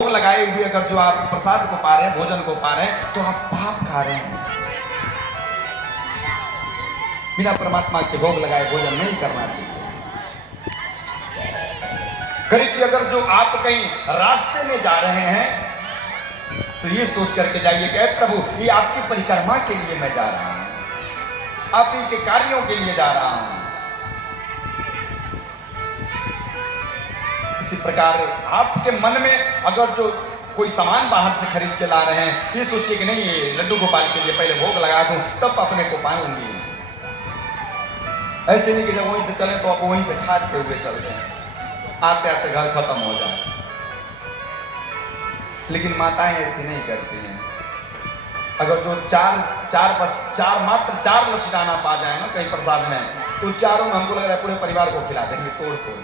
भोग लगाए हुए अगर जो आप प्रसाद को पा रहे हैं, भोजन को पा रहे हैं, तो आप पाप खा रहे हैं। बिना परमात्मा के भोग लगाए भोजन नहीं करना चाहिए। करीब कि अगर जो आप कहीं रास्ते में जा रहे हैं तो ये सोच करके जाइए कि प्रभु ये आपकी परिक्रमा के लिए मैं जा रहा हूं, आप ही के कार्यों के लिए जा रहा हूं। इसी प्रकार आपके मन में अगर जो कोई सामान बाहर से खरीद के ला रहे हैं तो ये सोचिए कि नहीं ये लड्डू गोपाल के लिए पहले भोग लगा दूं तब अपने को पाऊंगी। ऐसे नहीं कि जब वहीं से चले तो आप वहीं से खाते हुए चल रहे हैं, आते आते घर खत्म हो जाए। लेकिन माताएं ऐसी नहीं करती हैं। अगर जो मात्र चार लचडाना पा जाए ना कहीं प्रसाद में, तो चारों में हमको लग रहा है पूरे परिवार को खिला देंगे तोड़ के।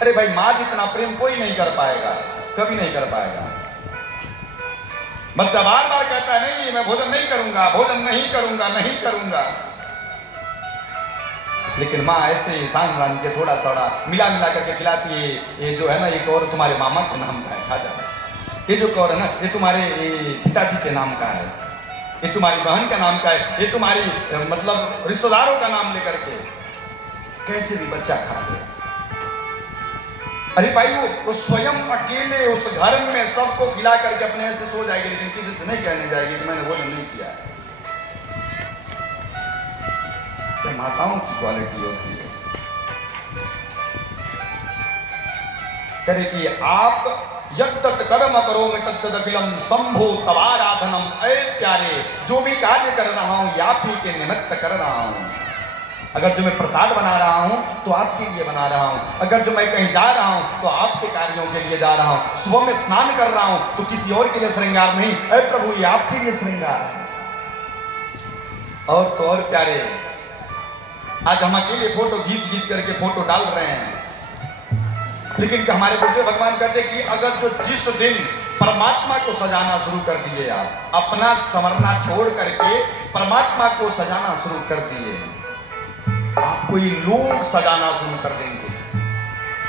अरे भाई माँ जितना प्रेम कोई नहीं कर पाएगा, कभी नहीं कर पाएगा। बच्चा बार बार कहता है नहीं मैं भोजन नहीं करूंगा। लेकिन माँ ऐसे ही सान के थोड़ा थोड़ा मिला करके खिलाती है। ये जो है ना एक और तुम्हारे मामा के नाम का है, खा जा। ये जो कौर है ना ये तुम्हारे पिताजी के नाम का है, ये तुम्हारी बहन का नाम का है, ये तुम्हारी मतलब रिश्तेदारों का नाम लेकर के कैसे भी बच्चा खा ले। अरे भाई वो स्वयं अकेले उस घर में सबको खिला करके अपने ऐसे सो जाएगी, लेकिन किसी से नहीं कहने जाएगी कि मैंने भोजन नहीं किया है। तो माताओं की क्वालिटी होती है। करे कि आप यद्दत कर्म करो में तद्दखिलम संभो तवाराधनम। ऐ प्यारे जो भी कार्य कर रहा हूं या आप ही के निमित्त कर रहा हूं। अगर जो मैं प्रसाद बना रहा हूं तो आपके लिए बना रहा हूं, अगर जो मैं कहीं जा रहा हूं तो आपके कार्यों के लिए जा रहा हूं, सुबह में स्नान कर रहा हूं तो किसी और के लिए श्रृंगार नहीं, ऐ प्रभु ये आपके लिए श्रृंगार है। और तो और प्यारे आज हम अकेले फोटो खींच करके फोटो डाल रहे हैं, लेकिन हमारे गुरुदेव भगवान कहते कि अगर जो जिस दिन परमात्मा को सजाना शुरू कर दिए, आप अपना संवरना छोड़ करके परमात्मा को सजाना शुरू कर दिए, आपको ये लोग सजाना शुरू कर देंगे।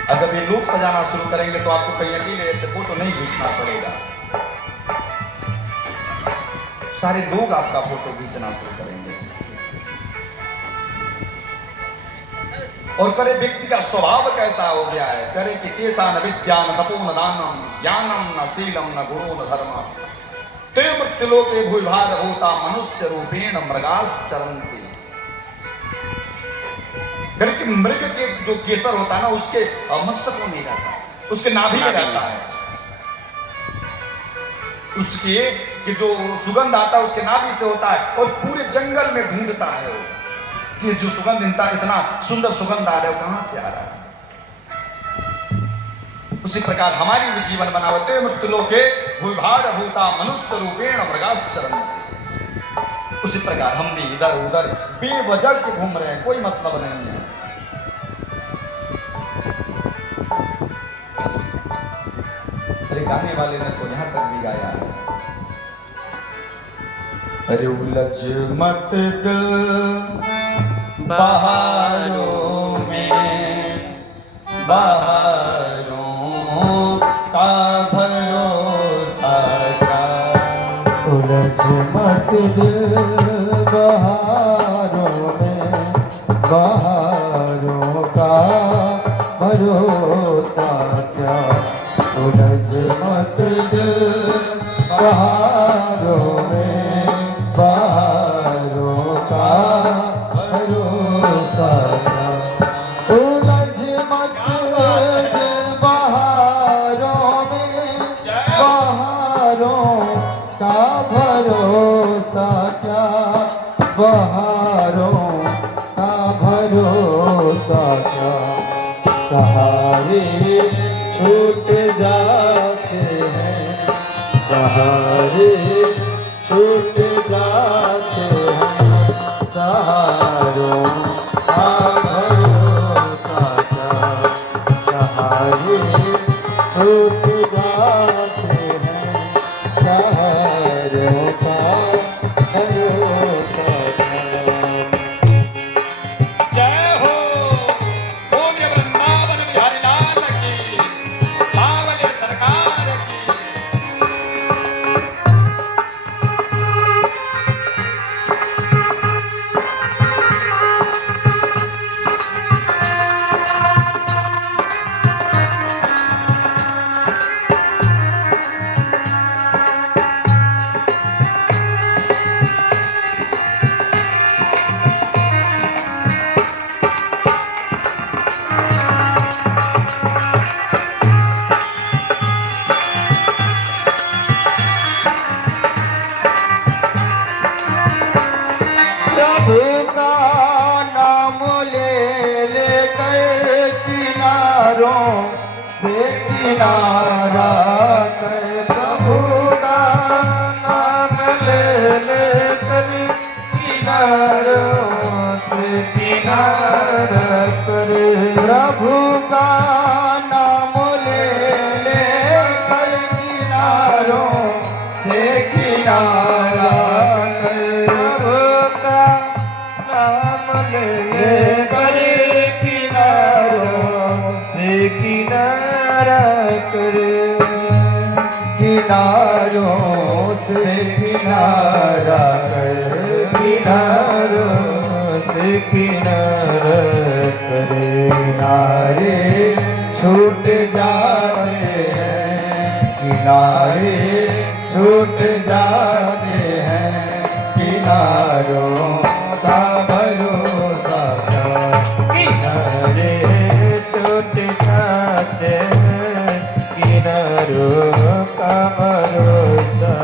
और जब ये लोग सजाना शुरू करेंगे तो आपको कहीं अकेले ऐसे फोटो नहीं खींचना पड़ेगा, सारे लोग आपका फोटो खींचना शुरू करेंगे। और करे व्यक्ति का स्वभाव कैसा हो गया है, करे कि तेसा न विद्या न तपो न दानम ज्ञानम न शीलम न गुणो न धर्म ते मृत्युलोके भूभार होता मनुष्य रूपेण मृगाश्चरन्ति। कि मृग के जो केसर होता है ना उसके मस्तक में नहीं रहता, उसके नाभि में रहता है, उसके कि जो सुगंध आता है उसके नाभि से होता है, और पूरे जंगल में ढूंढता है वो कि जो सुगंध इतना सुंदर सुगंध आ रहा है वो कहां से आ रहा है। उसी प्रकार हमारी भी जीवन बनावटे मृत्युलोके भूभार भूता मनुष्य रूपेण मृगाश्चरन्ति। उसी प्रकार हम भी इधर उधर बेवजह के घूम रहे हैं, कोई मतलब नहीं है। गाने वाले ने तो यहां तक भी गाया है, अरे उलझ मत दिल बहारों में, बहारों का भरोसा क्या। उलझ मत दिल बहारों में, बहारों का भरोसा क्या। उलझ मत दिल बहारों में, बहारों का भरोसा क्या। उलझ मत दिल बहारों में, बहारों का भरोसा क्या। बहारों का भरोसा क्या। सहारे छूट जाते हैं, सहारे छूट जाते हैं। सहारों का भरोसा क्या। सहारे छूट जाते हैं, सहारों का भरोसा क्या। जय हो बोलिए वृंदावन बिहारी किनारों से किनारा कर प्रभु का नाम ले ले कर किनारों से किनारा कर प्रभु का नाम ले ले कर किनारों से किनारा कर प्रभु का नाम ले ले कर किनारों से किनारा कर किनारों से किनारा कर किनारों से किनारा कर किनारे छूट जाते हैं किनारे छूट जाते हैं किनारों का भरोसा किनारे छूट जाते हैं किनारों का भरोसा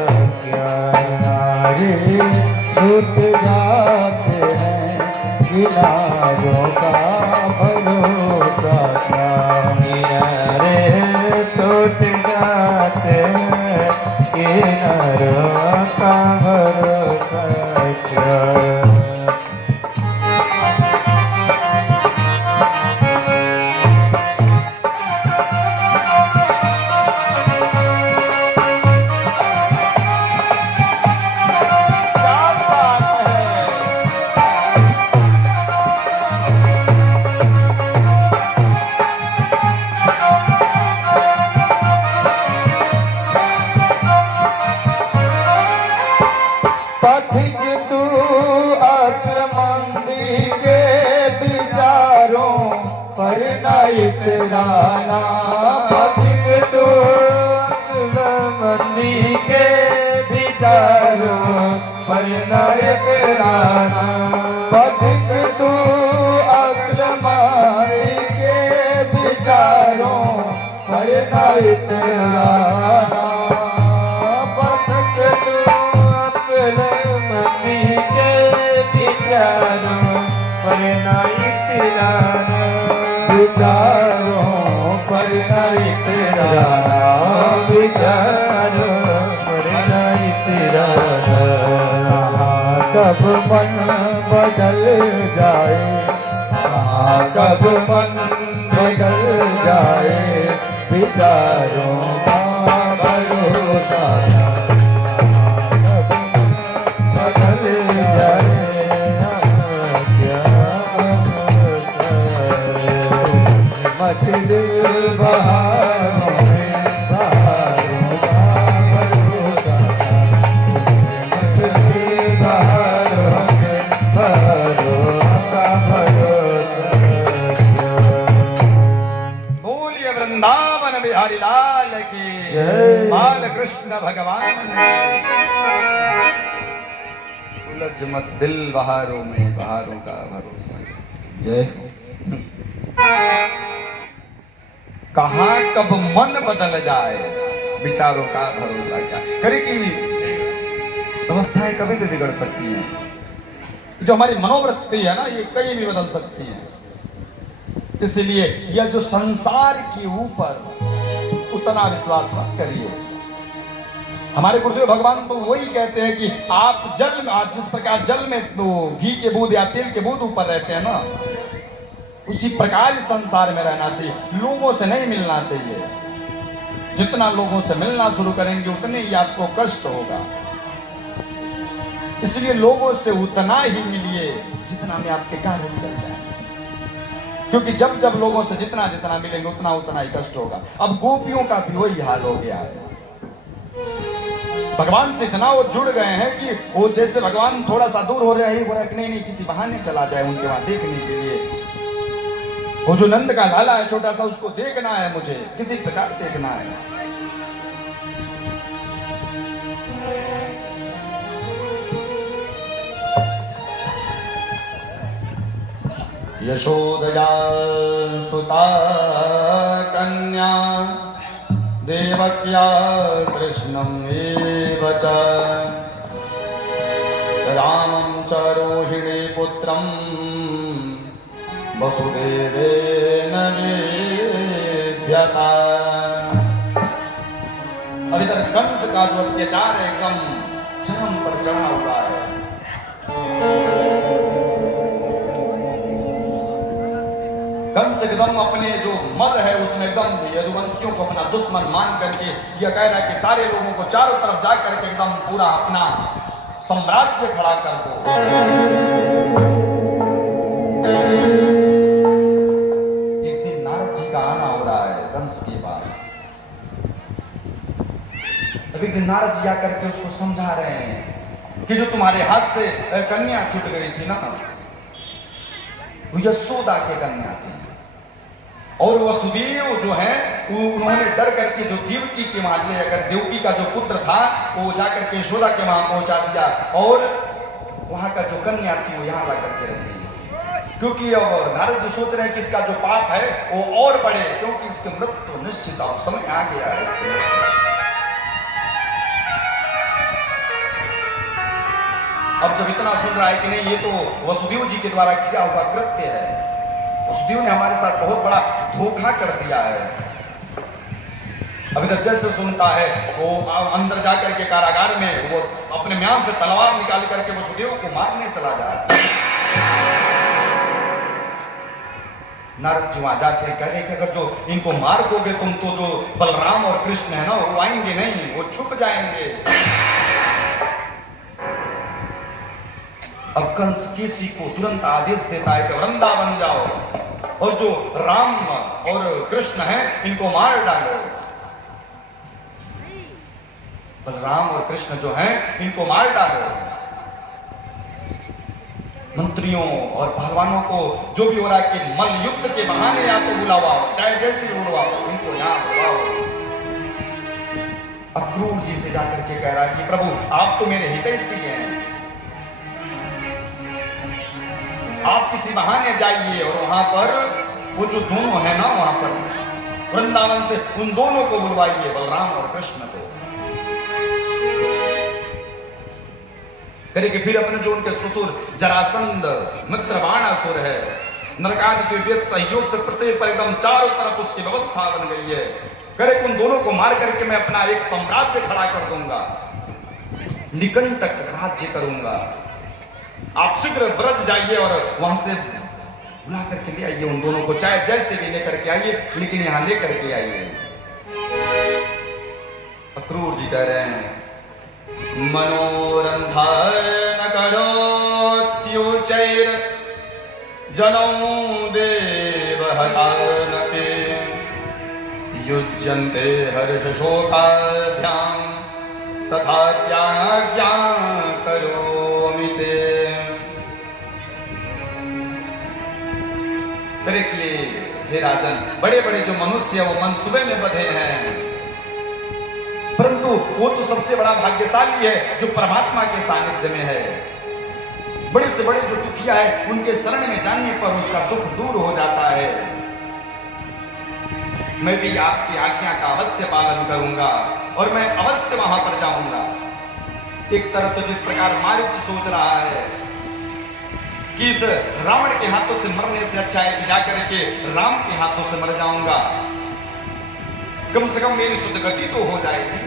क्या किनारे छूट जाते हैं किनारों का भरोसा क्या किनारे छूट जाते हैं किनारों का भरोसा क्या पथिक तू अक्लमंदी के विचारों पर न इतराना पथिक तू अक्लमंदी के विचारों पर न इतराना पथिक तू अक्लमंदी के विचारों पर न इतराना विचारों पर नहीं तेरा विचारों पर नहीं तेरा कब मन बदल जाए कब मन बदल जाए विचारों का भरोसा कब बदल जाए मत दिल बहारों में बहारों का भरोसा मत दिल बहारों में बहारों का भरोसा बोलिए वृंदावन बिहारी लाल की जय। बाल कृष्ण भगवान उलझ मत दिल बहारों में बहारों का भरोसा जय कहाँ कब मन बदल जाए विचारों का भरोसा क्या करे कि अवस्थाएं कभी भी बिगड़ सकती हैं जो हमारी मनोवृत्ति है ना ये कहीं भी बदल सकती है इसलिए यह जो संसार के ऊपर उतना विश्वास मत करिए हमारे गुरुदेव भगवान तो वही कहते हैं कि आप जल में जिस प्रकार जल में तो घी के बूंद या तेल के बूंद ऊपर रहते हैं ना उसी प्रकार इस संसार में रहना चाहिए लोगों से नहीं मिलना चाहिए जितना लोगों से मिलना शुरू करेंगे उतने ही आपको कष्ट होगा इसलिए लोगों से उतना ही मिलिए जितना में आपके कार्य निकल जाए क्योंकि जब जब लोगों से जितना जितना मिलेंगे उतना उतना ही कष्ट होगा अब गोपियों का भी वही हाल हो गया है भगवान से इतना वो जुड़ गए हैं कि वो जैसे भगवान थोड़ा सा दूर हो रहे हैं हो रहा है कि नहीं किसी बहाने चला जाए उनके वहां देखने के लिए वो जो नंद का लाला है छोटा सा उसको देखना है मुझे किसी प्रकार देखना है यशोदया सुता कन्या देवक्या कृष्णं एव च रामं च रोहिणी पुत्रं वसुदेवेन व्यथा। अब इधर कंस का जो अत्याचार है एकदम चरम पर चढ़ा हुआ है। कंस एकदम अपने जो मद है उसमें एकदम यदुवंशियों को अपना दुश्मन मान करके यह कह रहा है कि सारे लोगों को चारों तरफ जा करके एकदम पूरा अपना साम्राज्य खड़ा कर दो। एक दिन नारद जी का आना हो रहा है कंस के पास। अभी दिन नारद जी आकर के उसको समझा रहे हैं कि जो तुम्हारे हाथ से कन्या छूट गई थी ना, वो यशोदा की कन्या थी, और वसुदेव जो है उन्होंने डर करके जो देवकी के वहां ले जाकर देवकी का जो पुत्र था वो जाकर के यशोदा के वहां पहुंचा दिया, और वहां का जो कन्या थी वो यहाँ ला करके रख दी। क्योंकि अब नारद जी सोच रहे हैं कि इसका जो पाप है वो और बढ़े, क्योंकि इसकी मृत्यु निश्चित अब समय आ गया है इसके मृत्यु। अब जब इतना सुन रहा है कि नहीं ये तो वसुदेव जी के द्वारा किया हुआ कृत्य है, वसुदेव ने हमारे साथ बहुत बड़ा धोखा कर दिया है। अभी तक जैसे सुनता है वो अंदर जाकर के कारागार में वो अपने म्यान से तलवार निकाल करके वसुदेव को मारने चला जा रहा है। नारद जी वहां जाके कह रहे कि अगर जो इनको मार दोगे तुम तो जो बलराम और कृष्ण है ना वो आएंगे नहीं, वो छुप जाएंगे। अब कंस केसी को तुरंत आदेश देता है कि वृंदावन जाओ और जो राम और कृष्ण हैं इनको मार डालो। बलराम और कृष्ण जो हैं इनको मार डालो। मंत्रियों और पहलवानों को जो भी हो रहा है कि मल्ल युद्ध के बहाने या तो बुलाओ, चाहे जैसे बुलवाओ, इनको यहां बुलाओ। अक्रूर जी से जाकर के कह रहा है कि प्रभु आप तो मेरे हितैषी हैं, आप किसी बहाने जाइए और वहां पर वो जो दोनों है ना वहां पर वृंदावन से उन दोनों को बुलवाइए, बलराम और कृष्ण को। करे कि फिर अपने जो उनके ससुर जरासंध मित्र बाणासुर है, नरकादि के वेद सहयोग से पृथ्वी पर एकदम चारों तरफ उसकी व्यवस्था बन गई है। करे कि उन दोनों को मार करके मैं अपना एक साम्राज्य खड़ा कर दूंगा, निकंटक राज्य करूंगा। आप शीघ्र ब्रज जाइए और वहां से बुला करके ले आइए उन दोनों को, चाहे जैसे भी लेकर के आइए, लेकिन यहां लेकर के आइए। अक्रूर जी कह रहे हैं मनोरंधन करोत्युचैर जनौ देवहतानके युज्यन्ते हर्ष शोकाभ्याम तथा त्याज्ञा करोमि ते। देखिए हे राजन, बड़े बड़े जो मनुष्य वो मनसूबे में बंधे हैं, परंतु वो तो सबसे बड़ा भाग्यशाली है जो परमात्मा के सानिध्य में है। बड़े से बड़े जो दुखिया है उनके शरण में जाने पर उसका दुख दूर हो जाता है। मैं भी आपकी आज्ञा का अवश्य पालन करूंगा और मैं अवश्य वहां पर जाऊंगा। एक तरफ तो जिस प्रकार मारीच सोच रहा है कि इस रावण के हाथों से मरने से अच्छा है कि जाकर के राम के हाथों से मर जाऊंगा, कम से कम मेरी सुदगति तो हो जाएगी।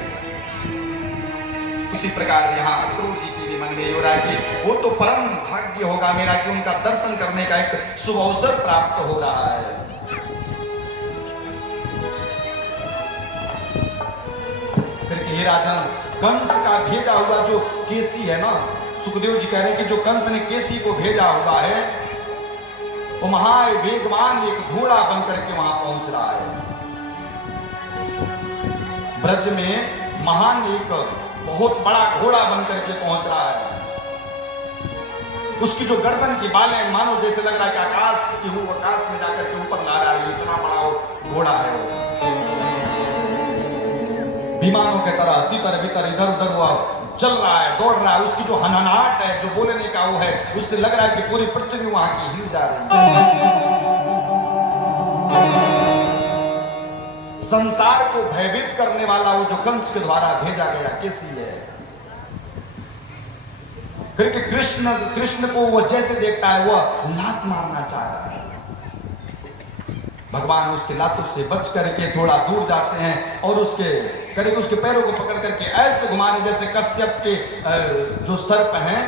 उसी प्रकार यहाँ अक्रूर जी की भी मन में हो रहा है कि वो तो परम भाग्य होगा मेरा कि उनका दर्शन करने का एक शुभ अवसर प्राप्त हो रहा है। फिर हे राजन, कंस का भेजा हुआ जो केसी है ना, सुखदेव जी कह रहे हैं कि जो कंस ने केसी को भेजा हुआ है वो महा वेगवान एक घोड़ा बनकर के वहां पहुंच रहा है। ब्रज में महान एक बहुत बड़ा घोड़ा बनकर के पहुंच रहा है। उसकी जो गर्दन की बालें मानो जैसे लग रहा है कि आकाश में जाकर के ऊपर ला रहा है, इतना बड़ा वो घोड़ा है। वो विमानों के तरह तितर बितर इधर उधर हुआ चल रहा है, दौड़ रहा है। उसकी जो हनहनाहट है, जो बोलने का वो है, उससे लग रहा है कि पूरी पृथ्वी वहां की हिल जा रही है। संसार को भयभीत करने वाला वो जो कंस के द्वारा भेजा गया केसी है। फिर कि कृष्ण को वो जैसे देखता है वो लात मारना चाह रहा है। भगवान उसके लातों से बच करके थोड़ा दूर जाते हैं और उसके करीब उसके पैरों को पकड़ करके ऐसे घुमाने जैसे कश्यप के जो सर्प हैं,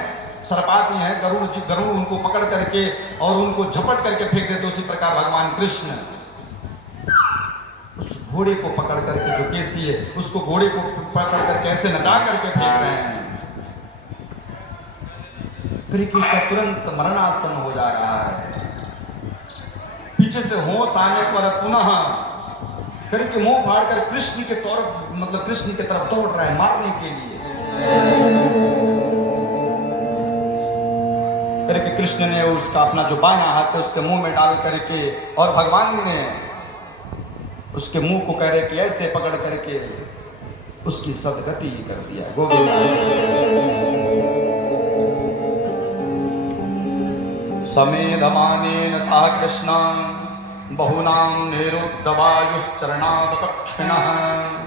सर्पाती हैं, गरुड़ उनको पकड़ करके और उनको झपट करके फेंक देते, उसी प्रकार भगवान कृष्ण उस घोड़े को पकड़ करके, जो केसी है उसको घोड़े को पकड़ करके ऐसे नचा करके फेंक रहे हैं कि उसका तुरंत मरणासन हो जा रहा है। पीछे से होश आने पर पुनः करके मुंह फाड़ कर कृष्ण के कृष्ण की तरफ दौड़ रहा है मारने के लिए। करके कृष्ण ने उसका अपना जो बायां हाथ है उसके मुंह में डाल करके और भगवान ने उसके मुंह को कह रहे कि ऐसे पकड़ करके उसकी सदगति कर दिया। गोविंद समेधमानेन सह कृष्ण बहुनां निरुद्धवायुश्चरणावतक्षिणः